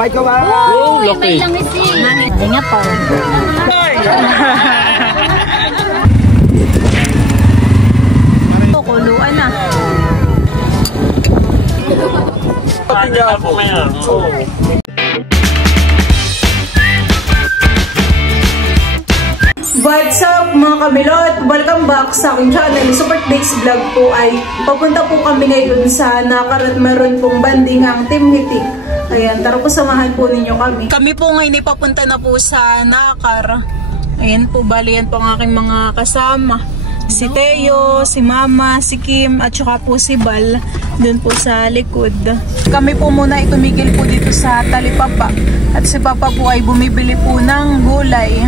Kaway ka ba? Oh, may langis eh. Hinga pa. Kuluan na. What's up mga kamilot? Welcome back sa aking channel. Super Days Vlog po ay papunta po kami ngayon sa Nakar at meron pong banding ang Team Hitik. Ayan, tara po samahan po ninyo kami. Kami po ngayon ipapunta na po sa Nakar. Ayan po, bali yan po ang aking mga kasama. Si Teo, si Mama, si Kim, at saka po si Bal. Doon po sa likod. Kami po muna ay tumigil po dito sa Talipapa. At si Papa po ay bumibili po ng gulay.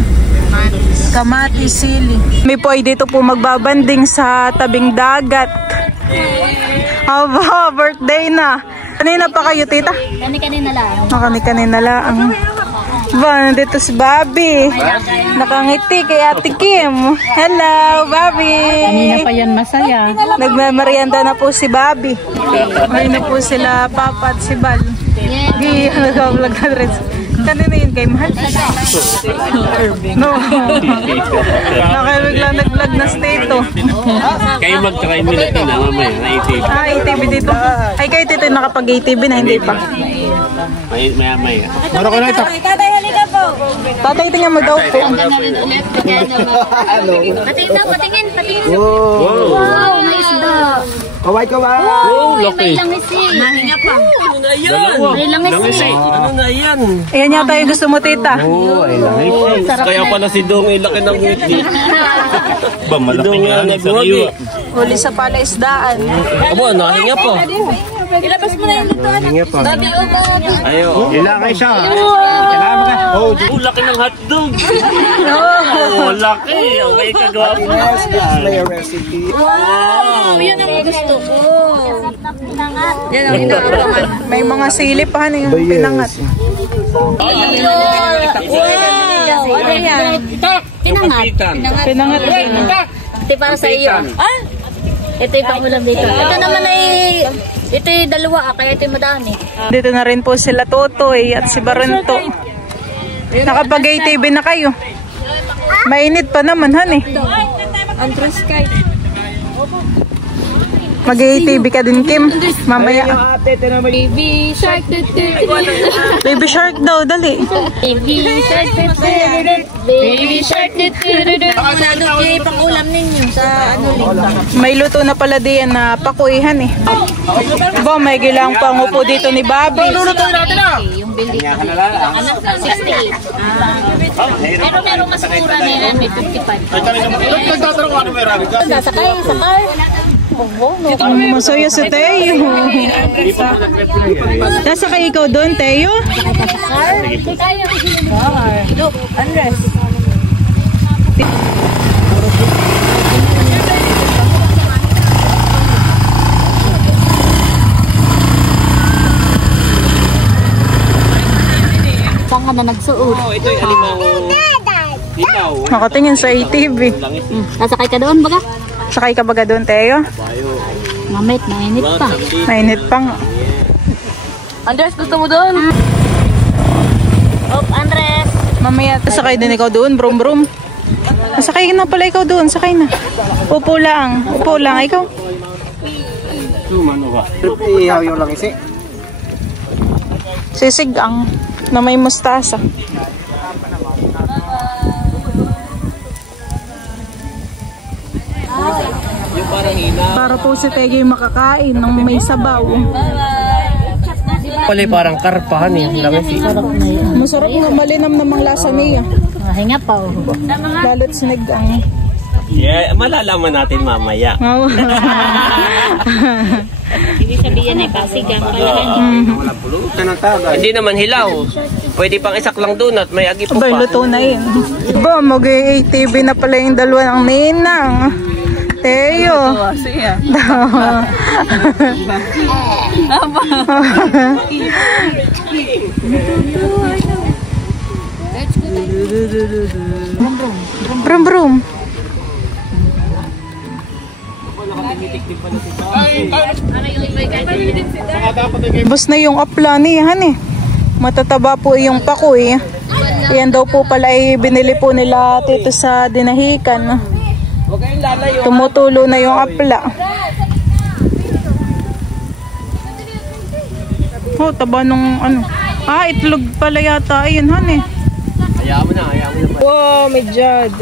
Kamatis, sili. Kami po ay dito po magbabanding sa tabing dagat. Aba, birthday na. Kanina pa kayo, tita? Kani-kanina lang. Kani-kanina lang. Ba, nandito si Bobby. Nakangiti kay Ate Kim. Hello, Bobby. Kanina pa yan masaya. Nagmamarianda na po si Bobby. Ngayon na po sila Papa at si Bal. Yeah. Nag-vlog na rin. Kanina yun kay Mahal? No. Nakaiwag nag-vlog na stato. Kayo mag-try mo na ito na mamaya na ATV. ATV dito. Ay kayo dito nakapag-ATV na, hindi pa. Maya. Mara ko na ito. Tatay, halika po. Tatay, tingnan mo daw po. Patingin. Wow, may isda. Kaway ka ba? Oh, May laki. langis eh. Mahinga pa. Dalawa. May langis eh. Ano na yan? Ayan yata yung gusto mo, tita. Oh, ay langis. Kaya pala si Dong ay laki ng ngiti. Ba, malaki nga nagwagi. Huli sa palaisdaan. Abo, nakahinga po. Ilabas mo na yung lutuan. Hinga pa. Babi o babi. Ayo. Ilakay siya. Kailangan mo ka. Oh, laki ng hotdog. Oh, laki. Okay, kagawa mo. Yes, this is my recipe. Wow, yan ang gusto ko. Yan ang inaabangan. May mga silip pa yung pinangat. Wow, ano yan? Pinangat. Pinangat. Ito para sa iyo. Ah? Ito yung pangulam dito. Ito naman ay, ito yung dalawa, kaya ito yung madami. Dito na rin po sila Totoy at si Baronto. Nakapag-ATV na kayo. Mainit pa naman, han eh. Mag-ATV ka din, Kim. Mamaya. Baby shark, Baby shark daw, dali. baby shark, baby shark. Masyado kayo pangulam ninyo sa ano lingka. May luto na pala diyan na pakuihan eh. Ba, may gilang pangupo dito ni Bobby. Yung bili ko. 68. Pero meron mas mura na yan, may 55. Sakay. Masaya si Teo. Nasa ka ikaw doon, Teo? Look, Andres. Saan ka na nagsuot? Ito yung alimaw. Ilaw. Nakatingin sa ATV. Nasakay ka doon baga? Sakay ka baga doon, Teo? Mamait, mainit pa. Mainit pa nga. Andres, gusto mo doon? Andres. Mamaya, sakay din ikaw doon, brum brum. Sakay na pala ikaw doon, sakay na. Upo lang, ikaw. Sumano ba? Ihaw yung langis eh. Sisigang na may mustasa. Yung parang ina. Para po si Teo yung makakain ng may sabaw. Pala parang karpahan eh. Langis eh. Masarap nga, malinam namang lasa niya. Hinga pa. Lalo't sinigang. Yeah, malalaman natin mamaya. Oh. Hindi sabihin ay pasigang pala. Hindi naman hilaw. Pwede pang isak lang donut, may agi po Abay, pa. luto na yun. Ba, mag-ATV na pala yung dalawa ng ninang. Teo. Brum brum. Bus na yung upla niyan eh. Matataba po yung pakoy. Yan daw po pala ay binili po nila dito sa Dinahican. Tumutulo na yung apla. Oh, taba nung ano. Ah, itlog pala yata. Ayun, han eh. Ayaw mo na. Wow, medyad.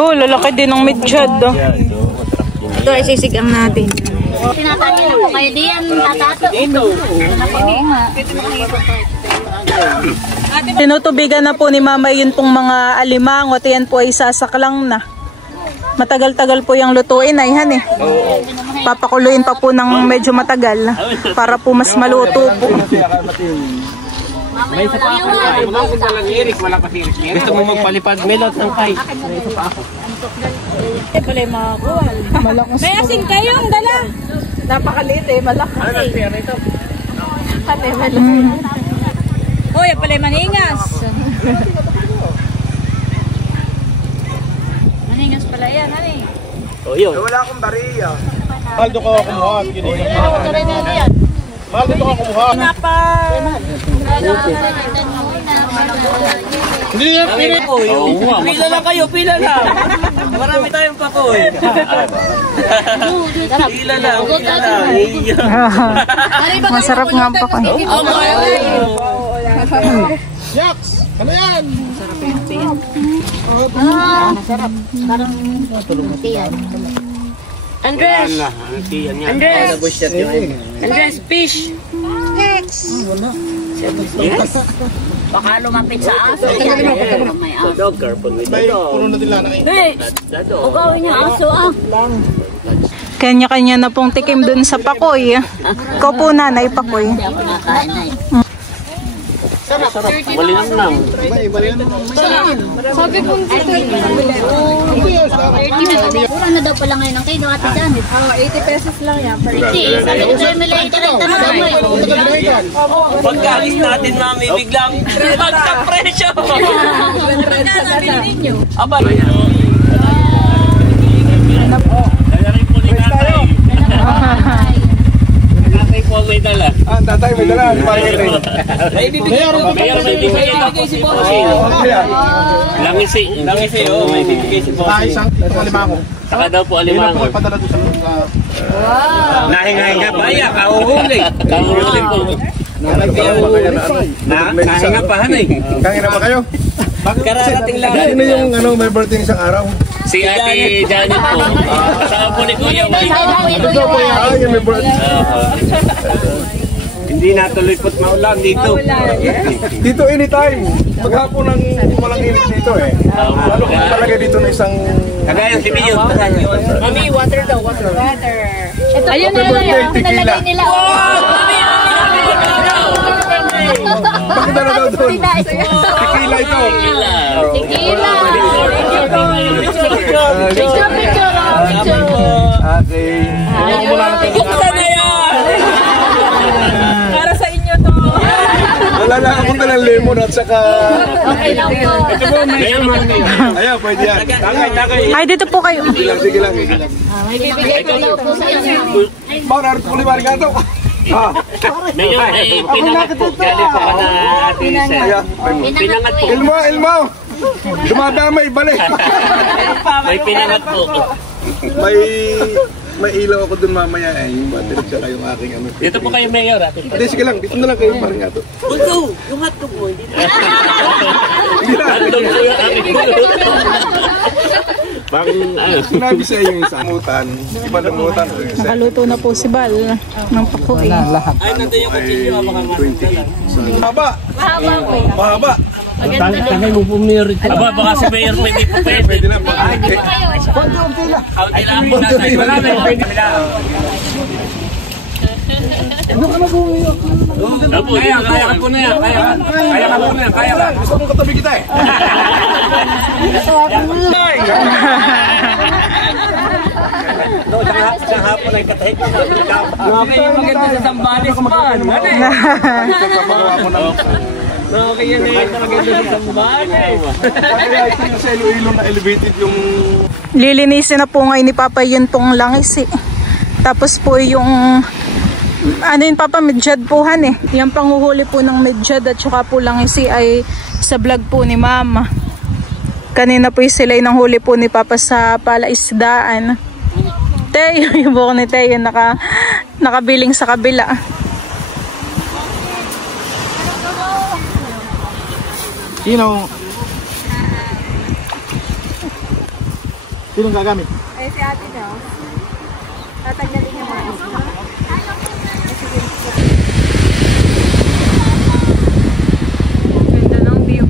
Oh, lalaki din ng medyad. Ito ay sisigang natin. Tinatagi na po kayo diyan, tatato. Tinutubigan na po ni Mama yun pong mga alimangot. Yan po ay sasaklang na. Matagal-tagal po yung lutuin ay han eh. Papakuluin pa po ng medyo matagal para po mas maluto po. May isa pa ako. Gusto mo magpalipad melot ng kite. May isa pa ako. May asin kayong dala. Napakaliit eh, malakas. Ano ang pera ito? Uy, pala maningas. Maningas pala yan, hani. Oh, yun. Wala akong bariya. Maldo ka kumuha. Maldo ka kumuha. Hindi yan. Pila lang kayo, pila lang. Marami tayong pakoy. Pila lang. Masarap nga pa kayo. Yaks! Ano yan? Andres! Andres, fish! Yes! Baka lumapit sa aso. Dog, carpon with the dog. Puno na nila na kayo. Hey! Ugawin niya aso ah. Kanya-kanya na pong tikim dun sa pakoy. Ikaw po nanay pakoy. Hindi ako nakain na eh. Sarap. Malinam lang. Sabi kong mura na daw pala ngayon ang kayo, Ate Janet. 80 pesos lang yan. 80. Sabi ko sa'yo, may late rin. Tanong mo eh. Pagkaalis natin, mami, biglang magka-presyo. Nabili ninyo. Aba, kaya rin po ni tatay. Tatay po may dala. Ah, tatay, may dala. May bibigay si Bossing. Langisi, oh, may bibigay si Bossing. Isang alimango. Saka daw po alimango. Padala doon sa... Nahinga pa yan, kauhuli. Kauhuli po. Nahinga pa han eh. Kangina ba kayo? Kararating lang. Sino yung may birthday isang araw? Si Ate Janet po. Saka po ni Kuya Wayne. Ah, yung may birthday. Hindi natuloy po't maulan dito. Dito anytime. Maghapon ng walang init dito eh. Lalo kung talaga dito na isang... Kagaya si Mio. Mami, water daw, water. Ito, ayun na lang yung pinalagay nila. Pakita na daw doon. Tequila ito. Tequila. Picture. Okay. Buksan na yan! Para sa inyo to. Wala lang akong dalang lemon at saka... Okay lang po. Ayan, pwede yan. Ay, dito po kayo. Sige lang. May bibigay ko daw po sa inyo. Marar po ni Marigato. Mayor, pinangat po. Galing po ka na Ate Sel. Pinangat po. Ilmo! Dumadamay, balik! May pinangat po. May ilaw ako dun mamaya eh. Yung battery tsaka yung aking ano. Dito po kayo, Mayor. Hindi, sige lang. Dito na lang kayo Marigato. Bunso! Yung hotdog mo, hindi na. Hotdog po yung aking kulot. Bakit ano? Sinabi sa iyo yung samutan. Di ba lamutan? Nakaluto na po si Bal ng pakoy. Ay, nandun yung kutsilyo. Mahaba! Mahaba! Tagay mo po, Mayor. Aba, baka si Mayor pwede po pwede. Pwede na ba? Kaunti lang po nasa iyo. Kaya ka po na yan. Kaya ka po na yan. Kaya ka. Gusto mong katabi kita eh. Sa hapon ay katahik mo. Okay, yung maganda sa Zambales man. Okay, yan eh. Maganda sa Zambales. Kaya ito sa Iloilo na elevated yung... Lilinisin na po ngayon ni Papa yun pong langis eh. Tapos po yung Ano yun Papa, medyad po han eh. Yung panguhuli po ng medyad at saka po lang isi ay sa vlog po ni Mama. Kanina po sila ng huli po ni Papa sa palaisdaan. Teo, yung buhok ni Teo nakabiling sa kabila. Sino? Sinong gagamit? Eh si ate daw. Tatanggalin niya mga isda. Ganda ng view.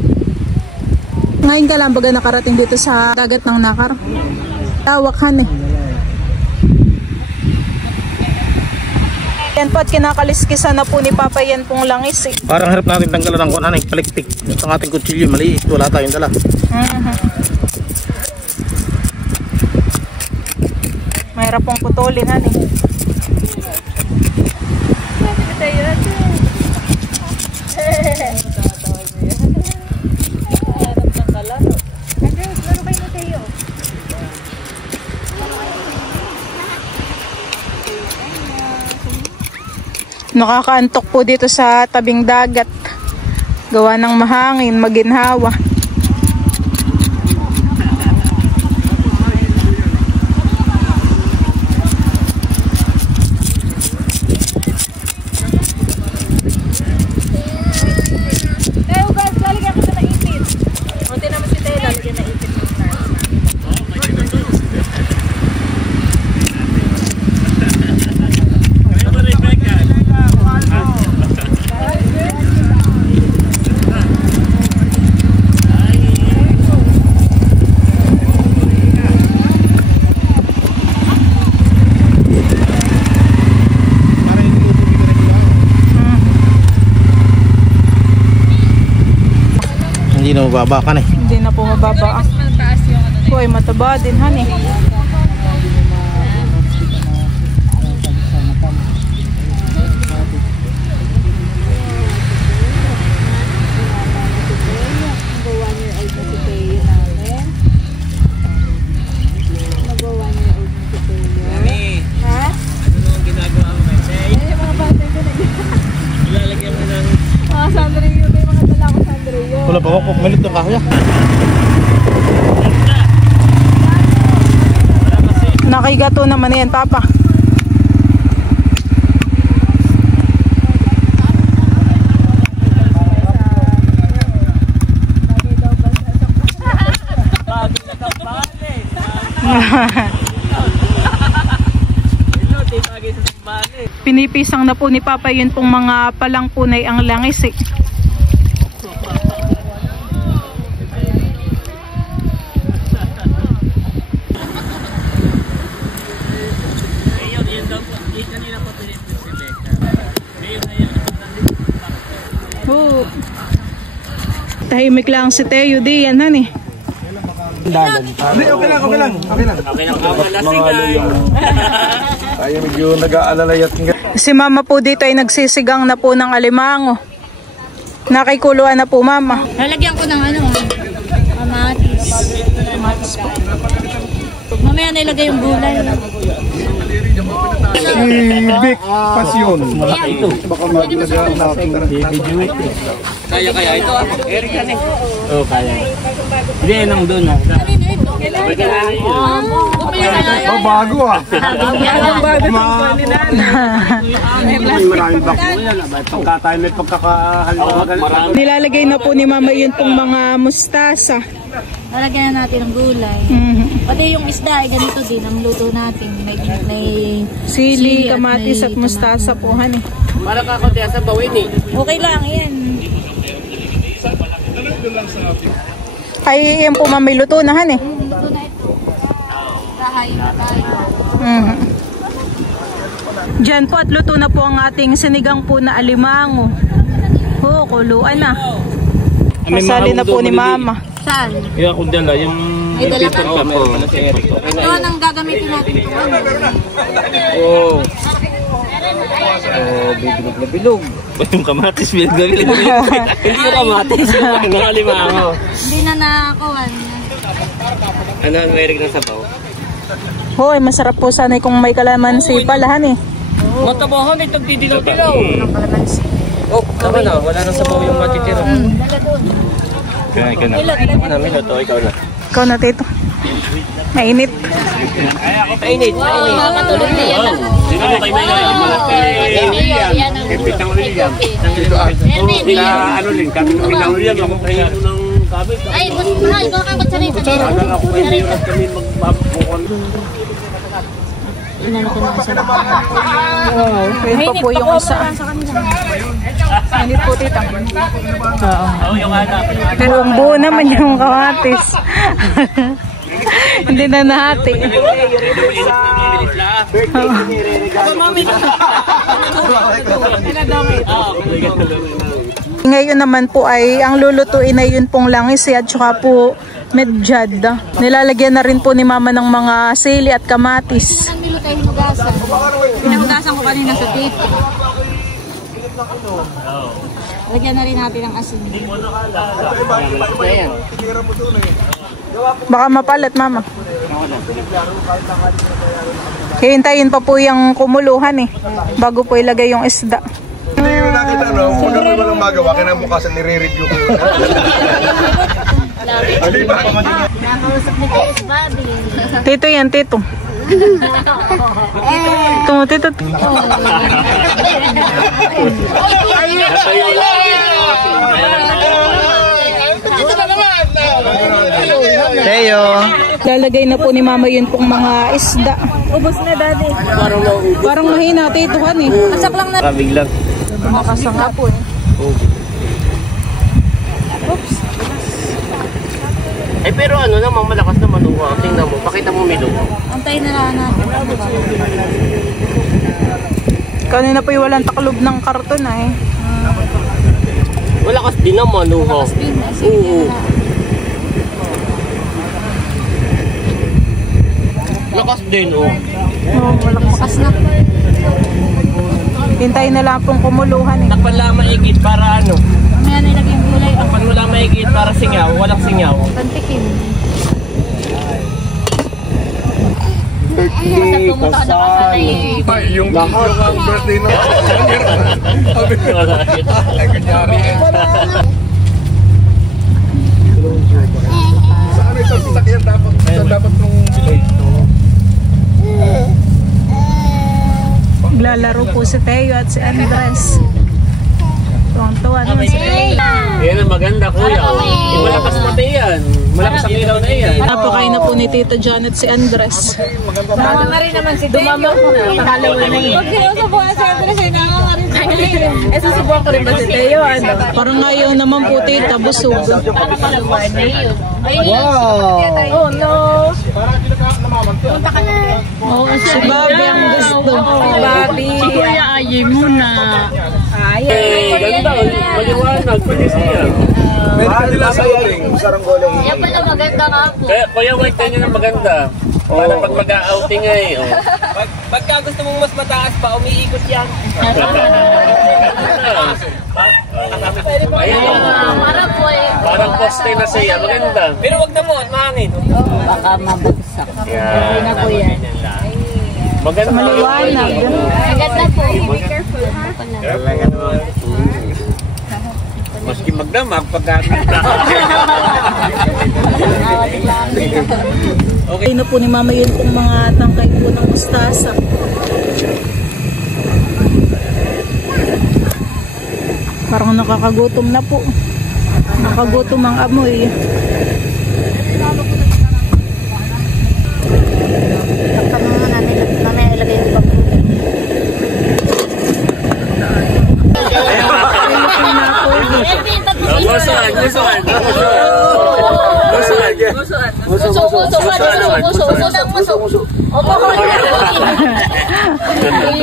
Ngayon ka lang baga nakarating dito sa dagat ng Nakar. Tawakhan eh. Yan po at kinakaliskisan na po ni Papa yan pong langis eh. Parang harap natin tanggalan ng kunan ay paliktik. Ang ating kutsilyo maliit. Wala tayong dala. Mahirap pong putulin han eh. Nakakaantok po dito sa tabing dagat. Gawa ng mahangin, maginhawa. Hindi na mababa ka na eh. Hindi na po mababa. Uy, mataba din han eh. Wala pa ako malit ng kahoy. Nakigato naman yan, Papa. Pinipisang na po ni Papa yun pong mga palang punay ang langis eh. Tahimik lang si Teo di yan han eh. Hindi, okay lang. Okay lang. Tayo medyo nag-aalalay at Si Mama po dito ay nagsisigang na po ng alimango. Nakikuluan na po Mama. Lalagyan ko ng ano, kamatis. Kamatis po. Mamaya nilagay yung gulay. Big pasyon. Malaki ito. Baka Kaya ito ah. Eric yan eh. Oo, kaya. Hindi, nang doon ah. Oh, bago ah. Maraming bako yan. Pagka tayo may pagkakahalwa. Nilalagay na po ni Mama yun pong mga mustasa. Lalagyan natin ng gulay. Pati yung isda ay ganito din ang luto natin. May Sili, kamatis at mustasa po han eh. Para kakunti sa bawin eh. Okay lang yan. Ay, yan po Mama may luto na han eh. Luto na ito. Tahay tayo. Diyan po at luto na po ang ating sinigang po na alimango. Kuluan na. Pasali na po ni Mama. Saan? Yung ako dala, yung May dala ka? paper pa. Ito ang gagamitin natin ito. Oo. Bilog na bilog. Yung kamatis, bilog na bilog. Hindi yung kamatis, yung alimango. Hindi na nakakuhan. Ano ang meron ng sabaw? Hoy, masarap po sana kung may kalamansi palahan eh. Matabahan, ito didilaw-dilaw. Oh, tama na. Wala nang sabaw yung matitira. Ikaw na. Milot, ikaw na. Ikaw na, Tito. Mainit. Mainit. Matulog na yan. Sino mo kay Mayor? Yan ang Ipitang William. Ano rin, kami nung ilang William. Ako kayo ng kabit. ay, mahal ko kang kutsarita. Ako kayo Mayor kami magbabukon. Inano ko na siya. Ayun pa po yung isa. Mainit po, Tita. Oo, yung anak. Pero buo naman yung kamatis. Hindi na nahati. Ngayon naman po ay ang lulutuin ay yun pong langis at saka po medjad. Nilalagyan na rin po ni Mama ng mga sili at kamatis. Nandito tayo hinugasan. Hinugasan ko kanina sa tito. Lagyan na rin natin ng asin. Baka mapalat, Mama. Hihintayin pa po yung kumuluhan eh. Bago po ilagay yung isda. Hindi yung nakita, no? Kung kami walang magawa, kinabukasan nire-review ko. Hindi ba? Nakausap ni Chris Bobby. Tito yan, Tito. Tito. Teo. Lalagay na po ni Mama yun pong mga isda. Ubus na, Daddy. Parang mahina, Tito kan eh. Kasak lang na. Biglang. Makasanga po eh. Oops. Eh pero ano naman, malakas naman uwa. Tingnan mo, pakita mo Milo. Antayin na lang natin. Kanina po yung walang taklob ng karton eh. Malakas din naman uwa. Oo. Lakas din oh. Malakas na. Hintayin na lang pong kumuluhan eh. Takpan lang maigit para ano. Mamaya nilagay yung gulay. Takpan mo lang maigit para singaw, walang singaw. Pantikin. Ay, yung birthday na. Ay, kanyari eh. Saan ito sasakyan dapat? Saan dapat nung bilay ito? Naglalaro po si Teo at si Andres. Tuwang-tuwa naman si Teo. Yan ang maganda kuya. Eh, malakas pati yan. Malakas ang ilaw na yan. Napakain na po ni Tita Janet si Andres. Mama rin naman si Teo. Dumama ko na. Pangalawa na yun. Pag sinusubukan si Andres ay nakakarin sa kanila. Eh susubukan ko rin ba si Teo? Ano? Parang ayaw naman po Tita, busog. Pangalawa na yun. Oh no! Punta ka na. Si Bobby ang gusto. Bobby. Kuya, ayaw mo na. Eh, ganda. Maliwanag. Pwede siya. Meron nila sa outing. Saranggola. Yan pala maganda nga po. Kaya kuya, wait tayo na maganda. Para pag mag-outing ay. Oh. Pagka gusto mong mas mataas pa, umiikot yan. Ayan. Parang po eh. Parang poste na siya. Maganda. Pero wag na mo at mahangin. Baka mabagsak. Yan. Hindi na po yan. Maganda. Maliwanag. Maganda po. Be careful ha. Maski magdamag paggamit na. Okay na po ni Mama yun pong mga tangkay po ng mustasa. Parang nakakagutom na po. Nakagutom ang amoy. Takpan mo muna nila. Mamaya ilagay yung papel.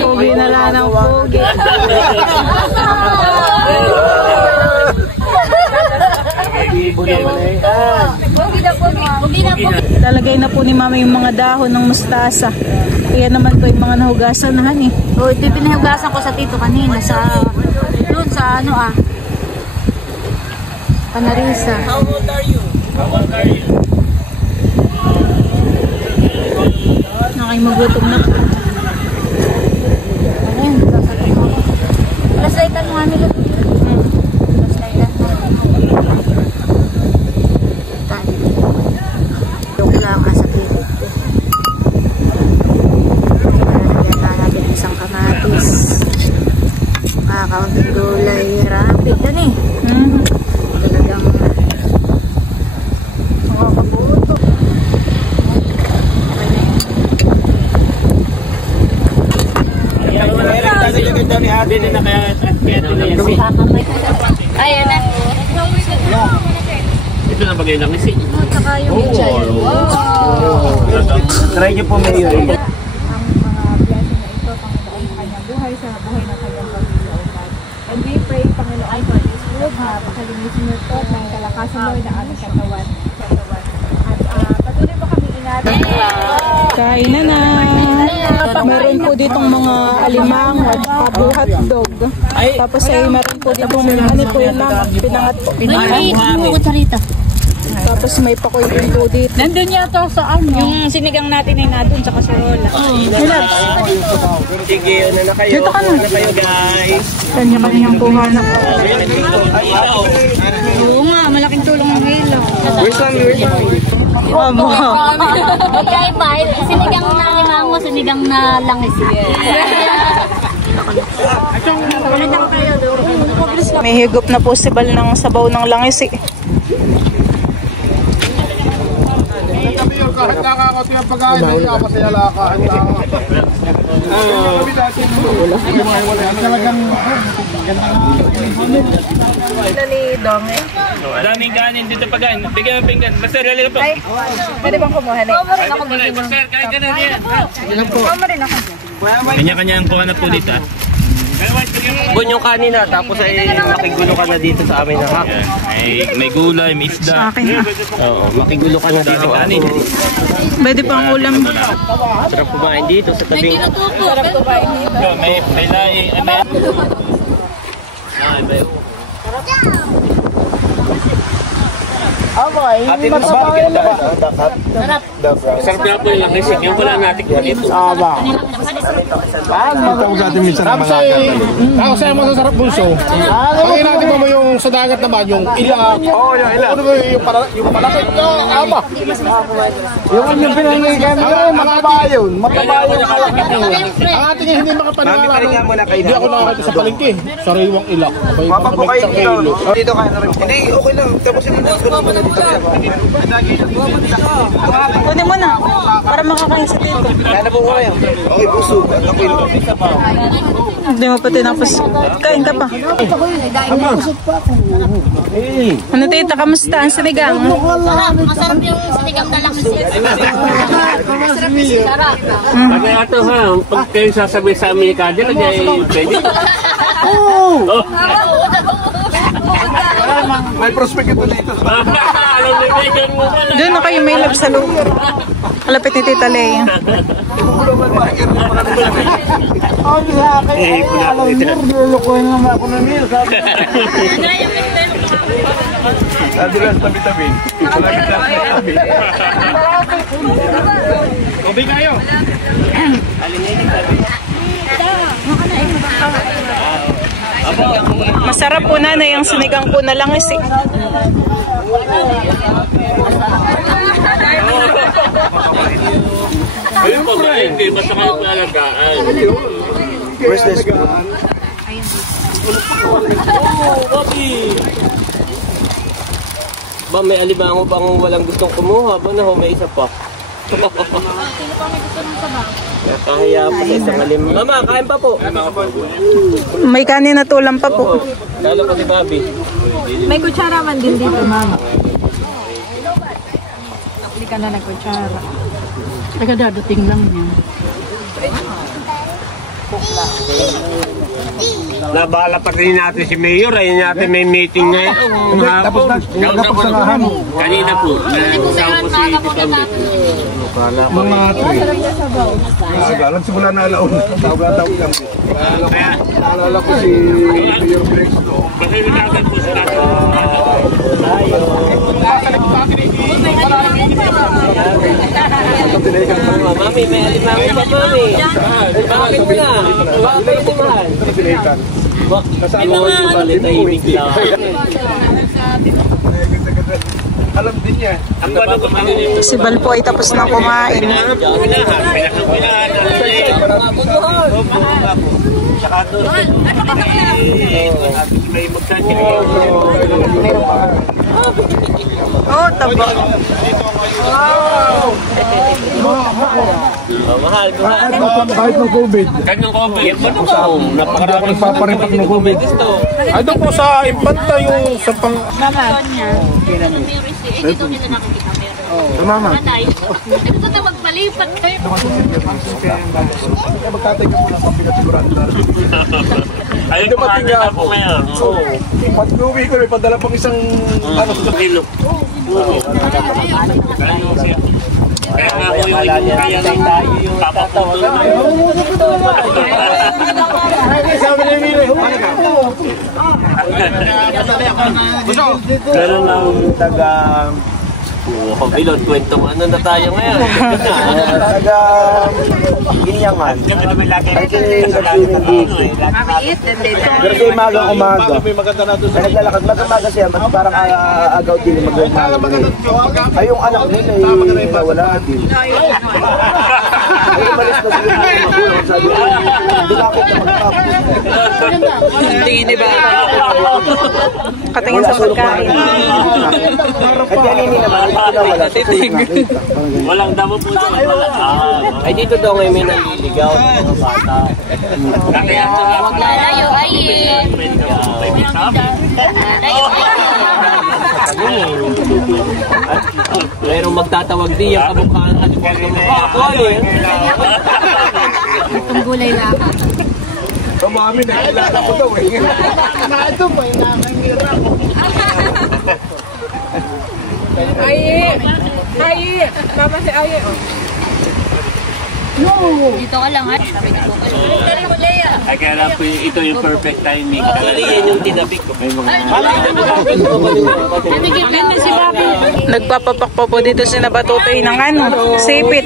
Pogi na lang ng pogi. Lalagay na po ni Mama yung mga dahon ng mustasa. Kaya naman po yung mga nahugasan na hani. O, ito yung pinahugasan ko sa tito kanina doon sa ano Panarisa. How old are you? Nakay magutom na po. Ano Flashlightan mo nila. Flashlightan mo. Joke lang sa pilit. Lagyan na natin isang kamatis. Makakaunting gulay. Rapid yan eh. Talagang makakabuto. Ayan na. Ito na bagay lang isi. Saka yung child. Try nyo po, Mayor. Ang mga blessing na ito, Panginoon, sa kanyang buhay, sa buhay ng kanyang pamilya, O God. And we pray, Panginoon, for this food, na pakalinisin mo ito ng kalakasan mo na aming katawan. At patuloy mo kami ingatan. Kain na na. Meron po ditong mga alimang at buhat dog. Tapos ay meron po ditong ano po yun lang, pinangat po. Ay, kutsarita. Tapos may pakoy din po dito. Nandun yata sa ano. Yung sinigang natin ay nandun sa kaserola. Sige, ano na kayo? Dito ka na. Ano kayo, guys? Kanya-kanyang kuha na po. Oo nga, malaking tulong ang ilaw. Magkaiba, sinigang na limango, sinigang na langis. May higop na po si Bal ng sabaw ng langis eh. Kahit nakakati ang pag-ain, ay masaya lakahan lang. Talagang Maraming kanin dito pagkain. Bigyan ng pinggan. Basta rally na po. Pwede bang kumuha na? Basta kain ka na niya. Kanya-kanya ang kuha na po dito. Bun yung kanin na, tapos ay makigulo ka na dito sa amin na. May gulay, may isda. Sa akin na. Oo, makigulo ka na dito. Kanin. Pwede pang ulam. Sarap kumain dito sa tabing. Sarap ko ba dito? May lahi. May Okay. sarap na po yung lakisik. Yung wala natin kuha dito. tawag natin minsan ng mga Ako sa'yo masasarap bulso. Pagkain natin mo yung sa dagat naman, yung ilang. Oo, yung ilang. Ano ba yung malakit ka, ama? Yung pinangigan nyo, mataba yun. Mataba yun. Ang ating hindi makapaniwala. Hindi ako nakakita sa palengke. Sariwang ilak. Mapapo kayo dito. Dito kayo na rin. Hindi, okay lang. Tapos yung Kunin mo na. Para makakain sa dito. kaya na po ko kayo. Okay, busog. At okay. Hindi mo pa tinapos. Kain ka pa. Ano tita, kamusta ang sinigang? Masarap yung sinigang na langis. Sarap. Pag ito ha, pag kayo sasabihin sa Amerika, dyan na dyan pwede. Oo! May prospect ito dito. Alam mo, bacon mo na lang. Doon na kayo may love sa loob. Kalapit ni Tita Leia. Adulas tabi-tabi. Tabi-tabi. Kobe kayo. Masarap po na yung sinigang po na langis eh. Ayun po, hindi. Basta kayo palagaan. Where's this? Ba, may alimango bang walang gustong kumuha? Ba na ho, may isa pa. Kaya pa sa isang alimango. Mama, kain pa po. May kanin na tulang pa po. Lalo pa si Bobby. May kutsara man din dito, mama. Hindi ka na nagkutsara. Taga dadating lang niya. Nabala pa rin natin si Mayor. Ayun natin may meeting ngayon. Tapos na. Tapos na lahan. Kanina po. Kasama po si Tito. Mga 3. Nagalan simula na alaon. Tawag lang. Naalala ko si Mayor Flex. Kasi nagkakan po sila. Mami, may alimango pa, Mami. Bakit mo na? Bakit mo na? Kasama ko yung tahimik lang. Alam din niya. Ang bago ko Si Bal po ay tapos na kumain. may magkanya. Oh, taba. Mahal. Kahit ng COVID. Kanyang COVID. Hindi ako nagpaparipak ng COVID. Ay, doon po sa Impanta yung sa pang... Ito nila nakikita meron. Mama. Ito na magpalipat kayo. Magkatay ka muna sa pinatsigurado. Ayun, kumain na po ngayon. Pag-uwi ko, may padala pang isang sa kilo. Kaya nga po yung kaya lang tayo yung papatulo. Sabi na yung Meron lang taga... Bilon, kwento mo. Ano na tayo ngayon? Taga Ginyangan. Pero sa umaga. Naglalakad. Mag-umaga siya. Mas parang agaw din. Mag-umaga. Ay, yung anak nila ay wala din. Ay, umalis na sila ng magulang. Sabi ko, dilakot na magpapos. Tingin ni ba? Katingin sa pagkain. At yan hindi naman. Walang damo po doon. Ay dito daw ngayon may naliligaw. Bata. Kaya Huwag lalayo, ay mayroong magtatawag din yung kamukhaan at kamukha ko eh. itong gulay lang. Mami, nakilala ko daw eh. ito po, nakakangirap. Ay, mama si Aye. Dito ka lang ha. Ay kaya na po ito yung perfect timing. Actually yan yung tinapik ko. May mga... Si Bobby. Nagpapapak pa po dito si Nabatutoy ng sipit.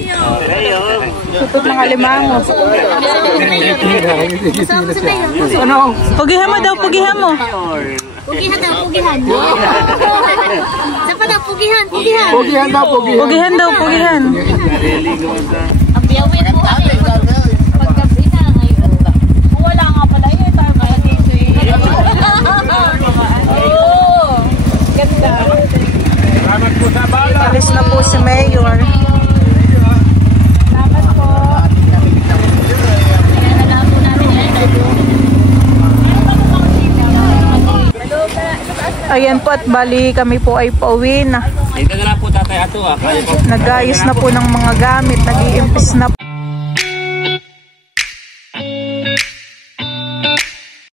Tutut ng alimango. Pugihan mo daw, pugihan mo. Pugihan daw, pugihan. Saan daw, pugihan. Pugihan daw, pugihan. Pugihan daw, pugihan. Ang biyawin mo kasi. Paggabi na ngayon. Wala nga pala yun. Tayo kaya dito eh. Oo. Ganda. Alis na po si Mayor. Salamat po. Kaya nalang po namin yan. Ayan po at bali kami po ay pauwi na. Ito na lang po tatay ato ah. Nag-ayos na po ng mga gamit, nag-iimpis na po.